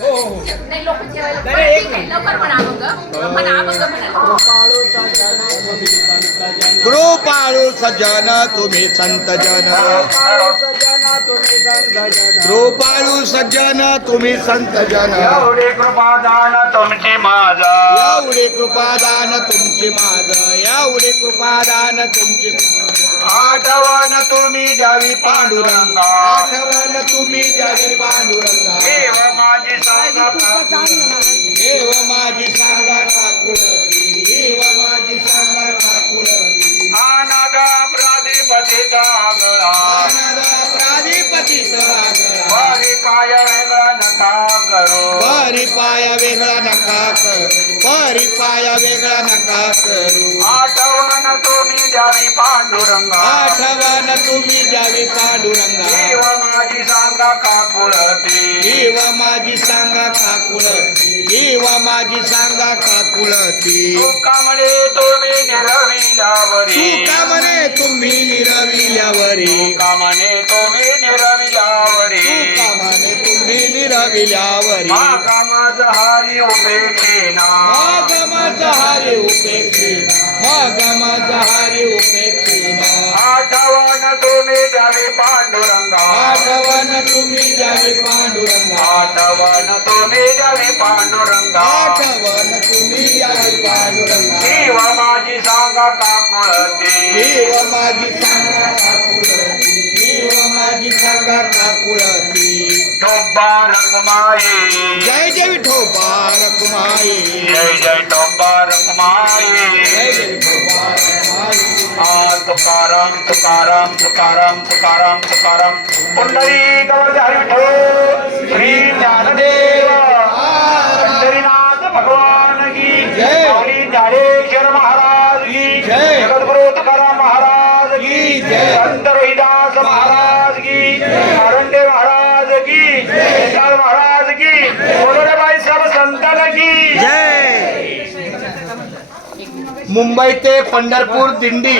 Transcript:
हो हो हो. नाही लोक जेवायला नाही, बरं, एक ठीक आहे, लवकर म्हणा अभंग म्हणा अभंग म्हणा कृपाळू सज्जन तुम्ही संत जन कृपाळू सज्जन तुम्ही संत जन एवढे कृपादान तुमची माझा एवढे कृपादान तुमची माग एवढे कृपादान तुमची आठवण तुम्ही द्यावी पांडुरंगा आठवण तुम्ही द्यावी पांडुरंगा देव माझी सांगा देव माझी सांगा ठाकुरती देव माझी सांगा ठाकुरती अनाथ प्राधिपती जागळा प्राधिपतीच आगळा बरी काय वेगळा नका करो परी पाया वेगळा नका करू परी पाया वेगळा नका करू आठवण तुम्ही द्यावी पांडुरंगा आठवण तुम्ही द्यावी पांडुरंगा देव माझी सांगा काकुळती देव माझी सांगा काकुळती देव माझी सांगा काकुळती तुका म्हणे तुम्ही निरविल्यावरी तुका म्हणे तुम्ही निरविल्यावरी तुका म्हणे तुम्ही निरविल्यावरी तुका म्हणे तुम्ही निरविल्यावरी मागा माझ हारी उपेक्षेना मग माझा हारी उपेक्षिना मग माझा हारी उपेक्षिना आठवण तुम्ही द्यावी पांडुरंगा आठवण तुम्ही द्यावी पांडुरंगा आठवण तुम्ही द्यावी पांडुरंगा आठवण तुम्ही द्यावी पांडुरंगा देव माझी सांगा काकुळती देव माझी सांगा ठाकुरती देव माझी सांगा ठाकुरती टोबा रखमाई जय जय विठोबा रखुमाई जय जय टोबा रखमाई जय जय विठोबा रखुमाई तुकाराम तुकाराम तुकाराम तुकाराम तुकाराम पुंडरी गवळ हरी विठ्ठल श्री ज्ञानदेव पंढरीनाथ भगवान की जय. माऊली ज्ञानेश्वर महाराज की जय. जगद्गुरु तुकाराम महाराज की की जय. संत रोहिदास महाराज की कारंडे महाराज की विशाल महाराज की बोलोरेबाई सब संतान की जय मुंबई ते पंढरपूर दिंडी